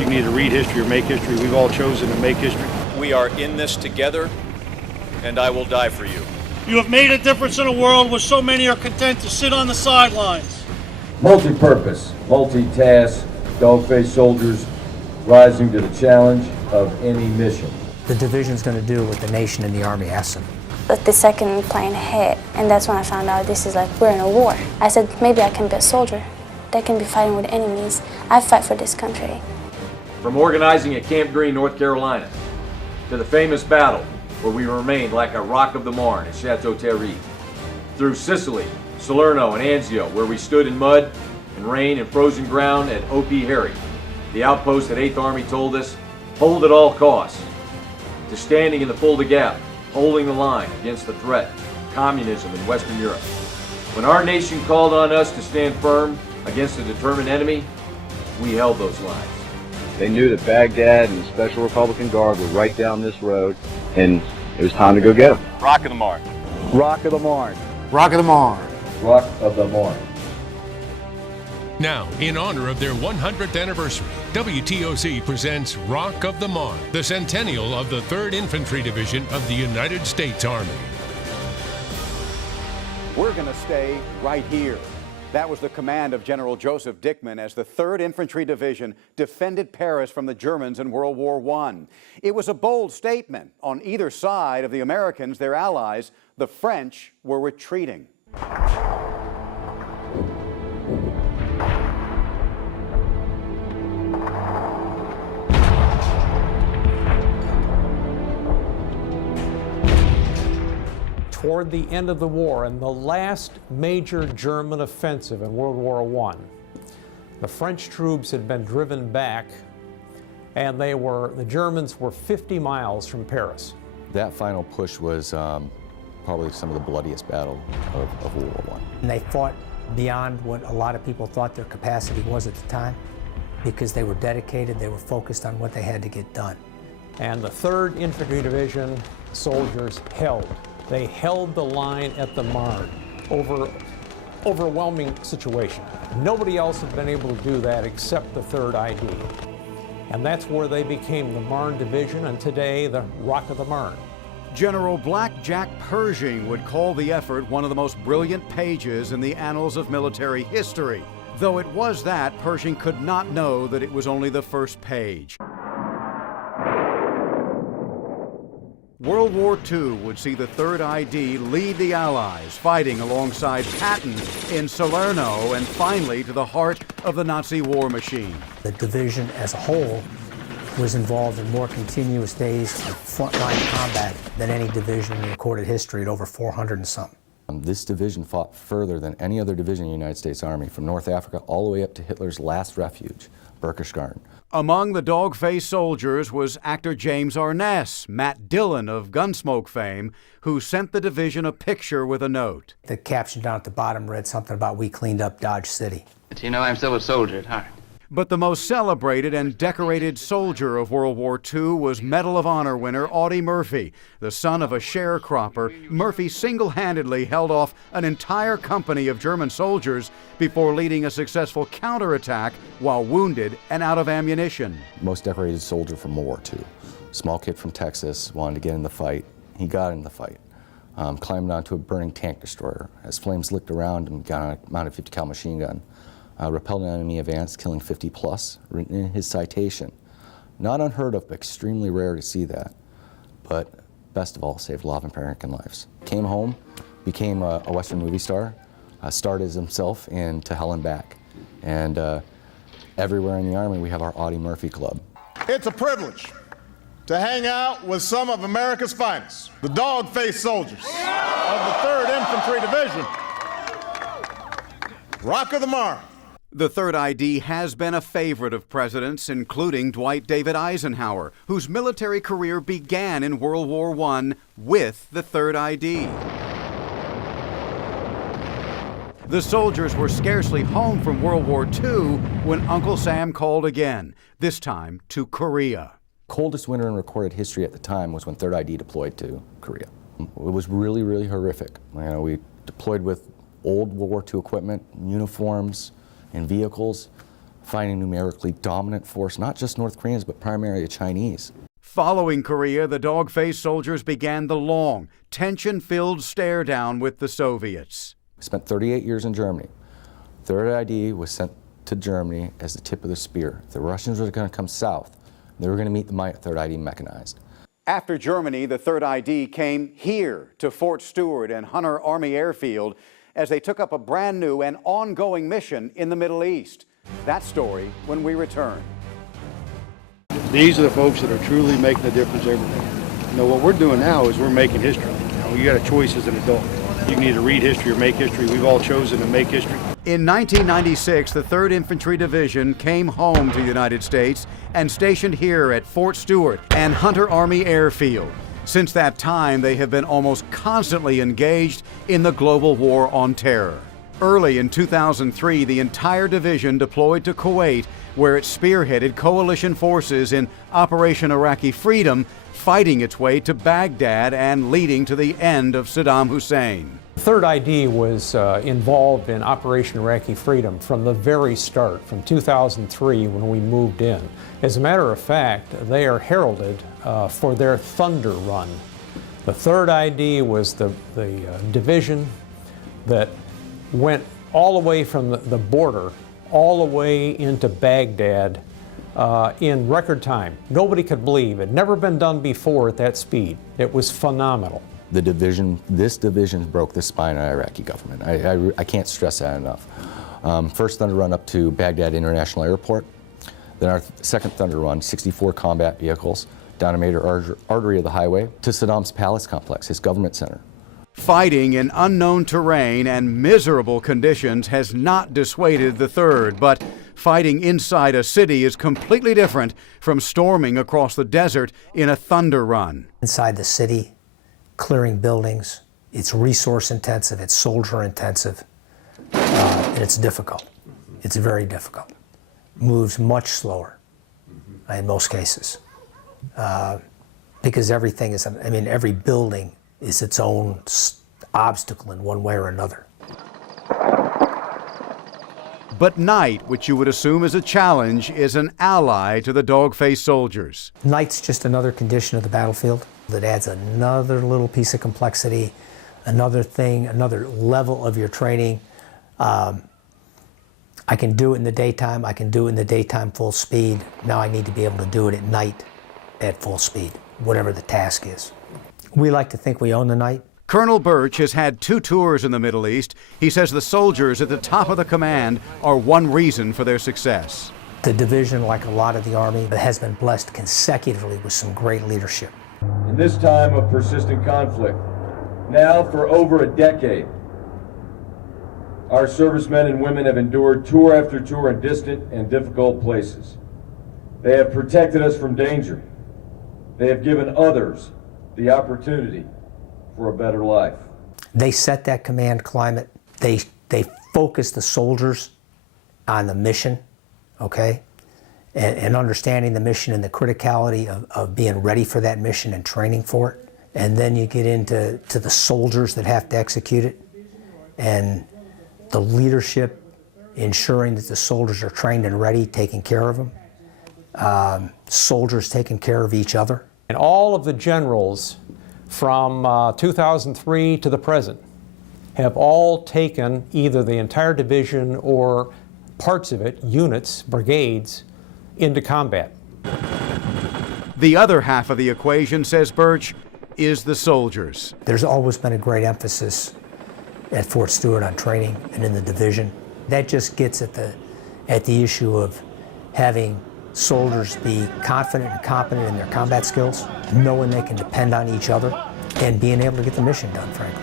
You can either read history or make history. We've all chosen to make history. We are in this together, and I will die for you. You have made a difference in a world where so many are content to sit on the sidelines. Multi-purpose, multitask, dog-faced soldiers rising to the challenge of any mission. The division's going to do what the nation and the Army asks them. But the second plane hit, and that's when I found out this is like we're in a war. I said, maybe I can be a soldier that can be fighting with enemies. I fight for this country. From organizing at Camp Green, North Carolina, to the famous battle where we remained like a rock of the Marne at Chateau Thierry, through Sicily, Salerno, and Anzio, where we stood in mud and rain and frozen ground at O.P. Harry, the outpost that 8th Army told us, hold at all costs, to standing in the Fulda Gap, holding the line against the threat of communism in Western Europe. When our nation called on us to stand firm against a determined enemy, we held those lines. They knew that Baghdad and the Special Republican Guard were right down this road, and it was time to go get them. Rock of the Marne. Rock of the Marne. Rock of the Marne. Rock of the Marne. Now, in honor of their 100th anniversary, WTOC presents Rock of the Marne, the centennial of the 3rd Infantry Division of the United States Army. We're going to stay right here. That was the command of General Joseph Dickman as the 3rd Infantry Division defended Paris from the Germans in World War I. It was a bold statement. On either side of the Americans, their allies, the French were retreating. Toward the end of the war, and the last major German offensive in World War I, the French troops had been driven back, and the Germans were 50 miles from Paris. That final push was probably some of the bloodiest battle of World War I. And they fought beyond what a lot of people thought their capacity was at the time, because they were dedicated, they were focused on what they had to get done. And the 3rd Infantry Division soldiers held. They held the line at the Marne. Overwhelming situation. Nobody else had been able to do that except the 3rd ID. And that's where they became the Marne Division, and today the Rock of the Marne. General Black Jack Pershing would call the effort one of the most brilliant pages in the annals of military history. Though it was that, Pershing could not know that it was only the first page. World War II would see the 3rd ID lead the Allies, fighting alongside Patton in Salerno and finally to the heart of the Nazi war machine. The division as a whole was involved in more continuous days of frontline combat than any division in recorded history at over 400 and something. This division fought further than any other division in the United States Army, from North Africa all the way up to Hitler's last refuge, Berchtesgaden. Among the dog-faced soldiers was actor James Arness, Matt Dillon of Gunsmoke fame, who sent the division a picture with a note. The caption down at the bottom read something about "We cleaned up Dodge City." But you know, I'm still a soldier at heart. But the most celebrated and decorated soldier of World War II was Medal of Honor winner Audie Murphy. The son of a sharecropper, Murphy single-handedly held off an entire company of German soldiers before leading a successful counterattack while wounded and out of ammunition. Most decorated soldier from World War II. Small kid from Texas, wanted to get in the fight. He got in the fight. Climbed onto a burning tank destroyer. As flames licked around him, got on a mounted 50 cal machine gun. Repelled an enemy advance, killing 50 plus, written in his citation. Not unheard of, but extremely rare to see that. But best of all, saved a lot of American lives. Came home, became a Western movie star, starred as himself in To Hell and Back. And everywhere in the Army, we have our Audie Murphy Club. It's a privilege to hang out with some of America's finest, the dog-faced soldiers of the 3rd Infantry Division. Rock of the Marne. The 3rd ID has been a favorite of presidents, including Dwight David Eisenhower, whose military career began in World War I with the 3rd ID. The soldiers were scarcely home from World War II when Uncle Sam called again, this time to Korea. Coldest winter in recorded history at the time was when 3rd ID deployed to Korea. It was really, really horrific. You know, we deployed with old World War II equipment, uniforms, and vehicles, fighting a numerically dominant force, not just North Koreans, but primarily Chinese. Following Korea, the dog-faced soldiers began the long, tension-filled stare-down with the Soviets. Spent 38 years in Germany. Third ID was sent to Germany as the tip of the spear. The Russians were going to come south. They were going to meet the Third ID mechanized. After Germany, the Third ID came here to Fort Stewart and Hunter Army Airfield as they took up a brand new and ongoing mission in the Middle East. That story when we return. These are the folks that are truly making a difference every day. You know, what we're doing now is we're making history. You know, you got a choice as an adult. You can either read history or make history. We've all chosen to make history. In 1996, the 3rd Infantry Division came home to the United States and stationed here at Fort Stewart and Hunter Army Airfield. Since that time, they have been almost constantly engaged in the global war on terror. Early in 2003, the entire division deployed to Kuwait, where it spearheaded coalition forces in Operation Iraqi Freedom, fighting its way to Baghdad and leading to the end of Saddam Hussein. Third ID was involved in Operation Iraqi Freedom from the very start, from 2003 when we moved in. As a matter of fact, they are heralded for their Thunder Run. The Third ID was the division that went all the way from the border all the way into Baghdad in record time. Nobody could believe it. Never been done before at that speed. It was phenomenal. This division broke the spine of the Iraqi government. I can't stress that enough. First Thunder Run up to Baghdad International Airport. Then our second Thunder Run, 64 combat vehicles, down a major artery of the highway to Saddam's palace complex, his government center. Fighting in unknown terrain and miserable conditions has not dissuaded the 3rd, but fighting inside a city is completely different from storming across the desert in a Thunder Run. Inside the city, clearing buildings, it's resource intensive, it's soldier intensive, and it's difficult. It's very difficult. Moves much slower in most cases, because everything is, every building is its own obstacle in one way or another. But night, which you would assume is a challenge, is an ally to the dog-faced soldiers. Night's just another condition of the battlefield that adds another little piece of complexity, another thing, another level of your training. I can do it in the daytime, I can do it in the daytime full speed. Now I need to be able to do it at night at full speed, whatever the task is. We like to think we own the night. Colonel Birch has had 2 tours in the Middle East. He says the soldiers at the top of the command are one reason for their success. The division, like a lot of the Army, has been blessed consecutively with some great leadership. In this time of persistent conflict, now for over a decade, our servicemen and women have endured tour after tour in distant and difficult places. They have protected us from danger. They have given others the opportunity for a better life. They set that command climate. They focus the soldiers on the mission, okay? And understanding the mission and the criticality of being ready for that mission and training for it. And then you get into the soldiers that have to execute it, and the leadership ensuring that the soldiers are trained and ready, taking care of them. Soldiers taking care of each other. And all of the generals from 2003 to the present have all taken either the entire division or parts of it, units, brigades, into combat. The other half of the equation, says Birch, is the soldiers. There's always been a great emphasis at Fort Stewart on training and in the division. That just gets at the issue of having soldiers be confident and competent in their combat skills, knowing they can depend on each other, and being able to get the mission done, frankly.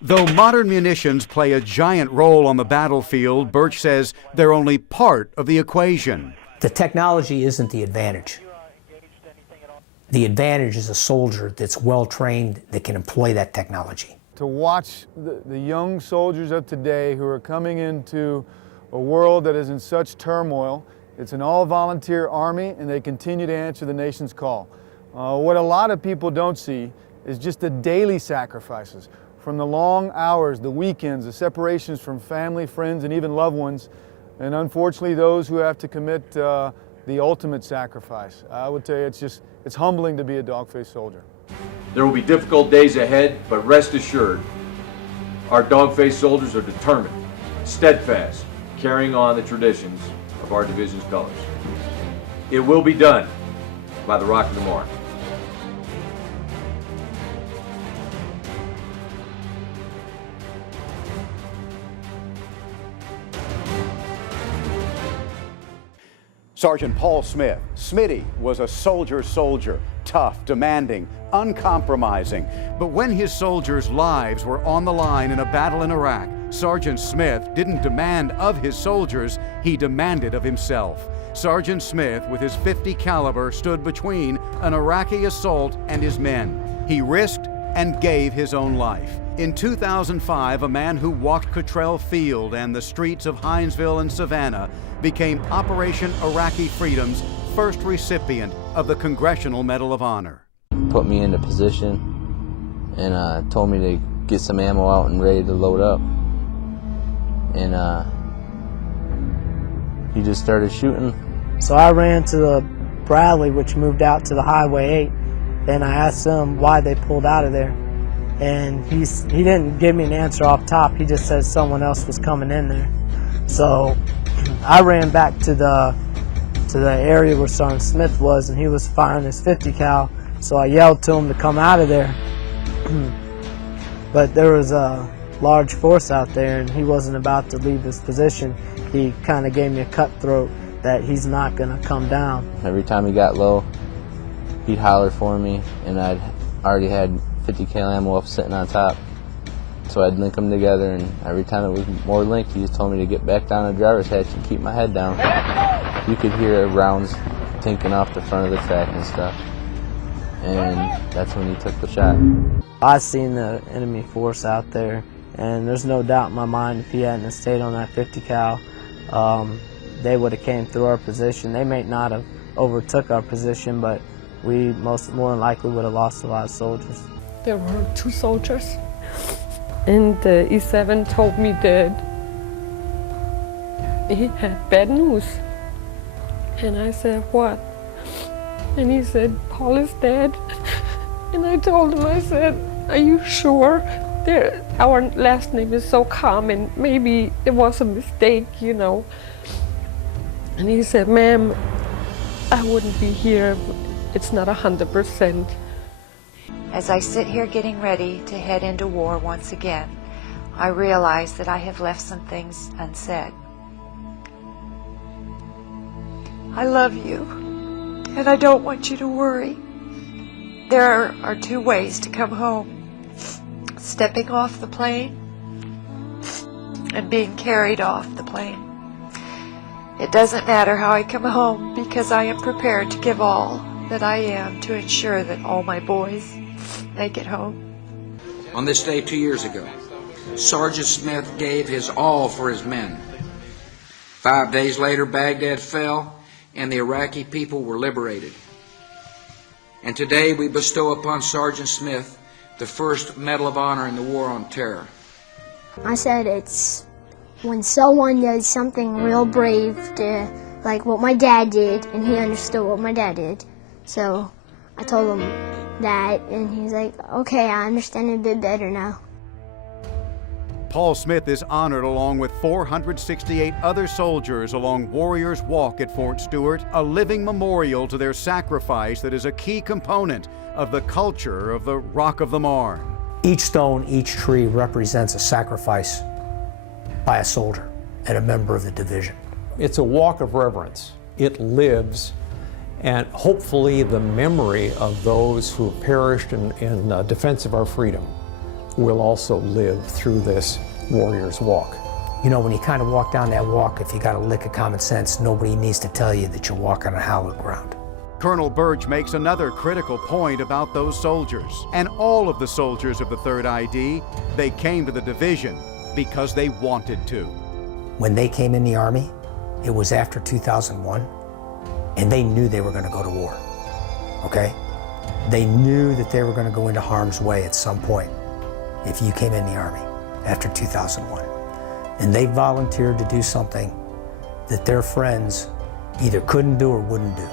Though modern munitions play a giant role on the battlefield, Birch says they're only part of the equation. The technology isn't the advantage. The advantage is a soldier that's well-trained that can employ that technology. To watch the young soldiers of today who are coming into a world that is in such turmoil. It's an all-volunteer army, and they continue to answer the nation's call. What a lot of people don't see is just the daily sacrifices from the long hours, the weekends, the separations from family, friends, and even loved ones, and unfortunately those who have to commit the ultimate sacrifice. I would tell you it's humbling to be a dog-faced soldier. There will be difficult days ahead, but rest assured, our dog-faced soldiers are determined, steadfast, carrying on the traditions of our division's colors. It will be done by the Rock of the Marne. Sergeant Paul Smith. Smitty was a soldier, tough, demanding, uncompromising. But when his soldiers' lives were on the line in a battle in Iraq, Sergeant Smith didn't demand of his soldiers, he demanded of himself. Sergeant Smith, with his .50 caliber, stood between an Iraqi assault and his men. He risked and gave his own life. In 2005, a man who walked Cottrell Field and the streets of Hinesville and Savannah became Operation Iraqi Freedom's first recipient of the Congressional Medal of Honor. Put me into position and told me to get some ammo out and ready to load up. And he just started shooting. So I ran to the Bradley, which moved out to the Highway 8, and I asked them why they pulled out of there. And he didn't give me an answer off top. He just said someone else was coming in there. So I ran back to the area where Sergeant Smith was, and he was firing his .50 cal. So I yelled to him to come out of there. But there was a large force out there, and he wasn't about to leave his position. He kind of gave me a cutthroat that he's not going to come down. Every time he got low, he'd holler for me, and I'd already had .50 cal ammo up sitting on top. So I'd link them together, and every time it was more linked, he just told me to get back down the driver's hatch and keep my head down. You could hear rounds tinking off the front of the track and stuff. And that's when he took the shot. I seen the enemy force out there, and there's no doubt in my mind if he hadn't stayed on that .50 cal, they would have came through our position. They may not have overtook our position, but we more than likely would have lost a lot of soldiers. There were 2 soldiers, and E7 told me that he had bad news. And I said, what? And he said, Paul is dead. And I told him, I said, are you sure? Our last name is so common, maybe it was a mistake, you know. And he said, ma'am, I wouldn't be here. It's not 100%. As I sit here getting ready to head into war once again, I realize that I have left some things unsaid. I love you, and I don't want you to worry. There are 2 ways to come home: stepping off the plane and being carried off the plane. It doesn't matter how I come home, because I am prepared to give all that I am to ensure that all my boys make it home. On this day 2 years ago, Sergeant Smith gave his all for his men. 5 days later, Baghdad fell and the Iraqi people were liberated. And today we bestow upon Sergeant Smith the first Medal of Honor in the War on Terror. I said it's when someone does something real brave, like what my dad did, and he understood what my dad did. So I told him that, and he's like, okay, I understand it a bit better now. Paul Smith is honored along with 468 other soldiers along Warriors Walk at Fort Stewart, a living memorial to their sacrifice that is a key component of the culture of the Rock of the Marne. Each stone, each tree represents a sacrifice by a soldier and a member of the division. It's a walk of reverence. It lives, and hopefully the memory of those who perished in defense of our freedom will also live through this Warriors Walk. You know, when you kind of walk down that walk, if you got a lick of common sense, nobody needs to tell you that you're walking on hallowed ground. Colonel Birch makes another critical point about those soldiers. And all of the soldiers of the 3rd ID, they came to the division because they wanted to. When they came in the Army, it was after 2001, and they knew they were going to go to war, okay? They knew that they were going to go into harm's way at some point. if you came in the Army after 2001. And they volunteered to do something that their friends either couldn't do or wouldn't do.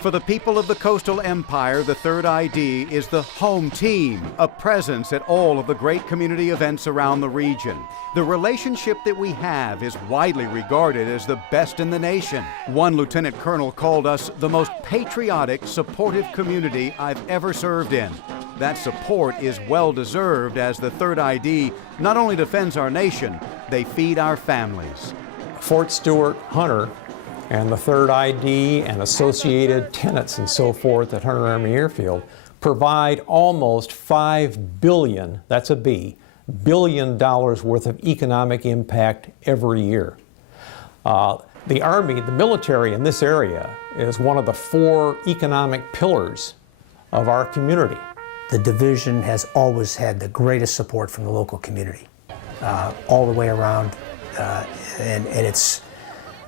For the people of the Coastal Empire, the Third ID is the home team, a presence at all of the great community events around the region. The relationship that we have is widely regarded as the best in the nation. One lieutenant colonel called us the most patriotic, supportive community I've ever served in. That support is well-deserved, as the Third ID not only defends our nation, they feed our families. Fort Stewart, Hunter, and the Third ID and associated tenants and so forth at Hunter Army Airfield provide almost $5 billion, that's a B, $billion worth of economic impact every year. The Army, the military in this area, is one of the 4 economic pillars of our community. The division has always had the greatest support from the local community, all the way around, and it's,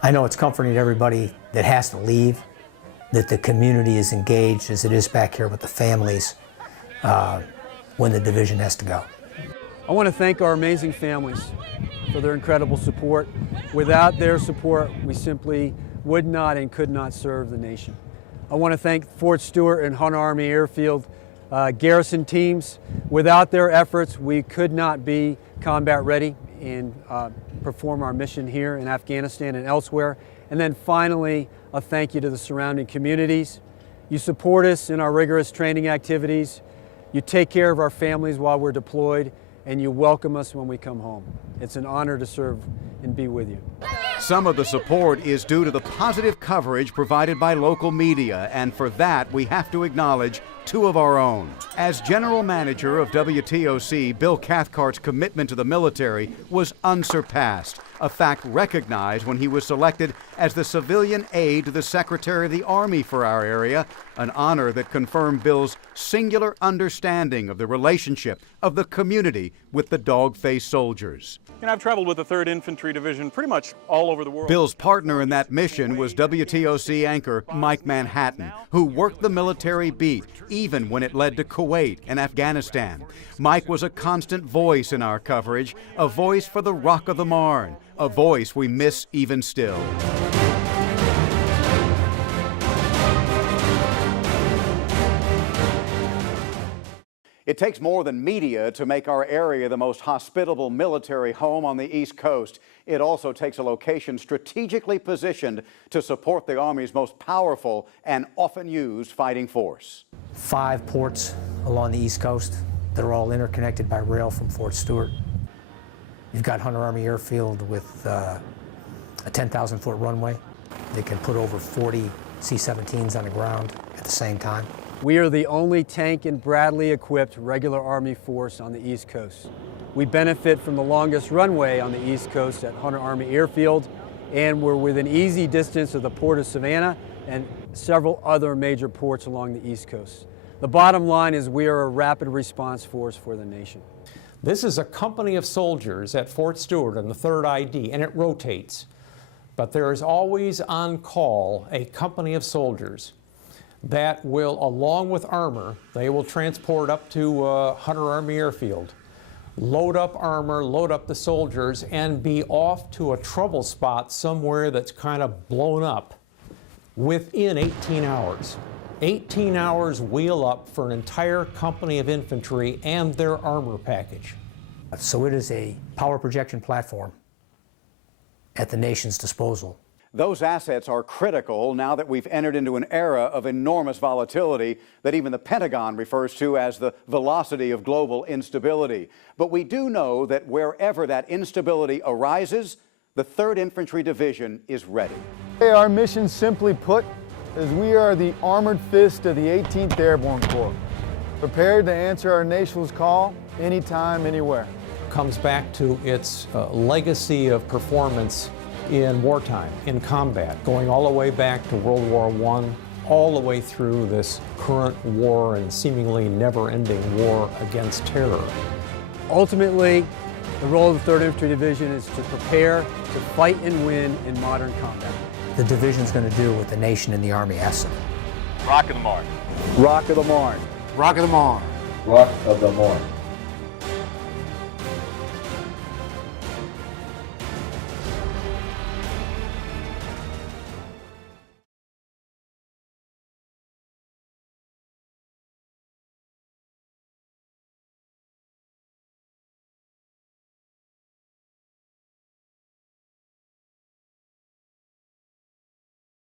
I know it's comforting to everybody that has to leave, that the community is engaged as it is back here with the families when the division has to go. I want to thank our amazing families for their incredible support. Without their support, we simply would not and could not serve the nation. I want to thank Fort Stewart and Hunter Army Airfield garrison teams. Without their efforts, we could not be combat ready and perform our mission here in Afghanistan and elsewhere. And then finally, a thank you to the surrounding communities. You support us in our rigorous training activities, you take care of our families while we're deployed, and you welcome us when we come home. It's an honor to serve and be with you. Some of the support is due to the positive coverage provided by local media, and for that we have to acknowledge 2 of our own. As general manager of WTOC, Bill Cathcart's commitment to the military was unsurpassed, a fact recognized when he was selected as the civilian aide to the Secretary of the Army for our area, an honor that confirmed Bill's singular understanding of the relationship of the community with the dog-faced soldiers. And I've traveled with the 3rd Infantry Division pretty much all over the world. Bill's partner in that mission was WTOC anchor Mike Manhattan, who worked the military beat, even when it led to Kuwait and Afghanistan. Mike was a constant voice in our coverage, a voice for the Rock of the Marne, a voice we miss even still. It takes more than media to make our area the most hospitable military home on the East Coast. It also takes a location strategically positioned to support the Army's most powerful and often used fighting force. 5 ports along the East Coast that are all interconnected by rail from Fort Stewart. You've got Hunter Army Airfield with a 10,000-foot runway. They can put over 40 C-17s on the ground at the same time. We are the only tank and Bradley equipped regular Army force on the East Coast. We benefit from the longest runway on the East Coast at Hunter Army Airfield, and we're within easy distance of the Port of Savannah and several other major ports along the East Coast. The bottom line is we are a rapid response force for the nation. This is a company of soldiers at Fort Stewart and the 3rd ID, and it rotates. But there is always on call a company of soldiers that will, along with armor, they will transport up to Hunter Army Airfield, load up armor, load up the soldiers, and be off to a trouble spot somewhere that's kind of blown up within 18 hours. 18 hours wheel up for an entire company of infantry and their armor package. So it is a power projection platform at the nation's disposal. Those assets are critical now that we've entered into an era of enormous volatility that even the Pentagon refers to as the velocity of global instability. But we do know that wherever that instability arises, the 3rd Infantry Division is ready. Our mission, simply put, is we are the armored fist of the 18th Airborne Corps, prepared to answer our nation's call anytime, anywhere. Comes back to its legacy of performance in wartime, in combat, going all the way back to World War I, all the way through this current war and seemingly never-ending war against terror. Ultimately, the role of the 3rd Infantry Division is to prepare to fight and win in modern combat. the division's going to do what the nation and the Army asks of it. Rock of the Marne. Rock of the Marne. Rock of the Marne. Rock of the Marne.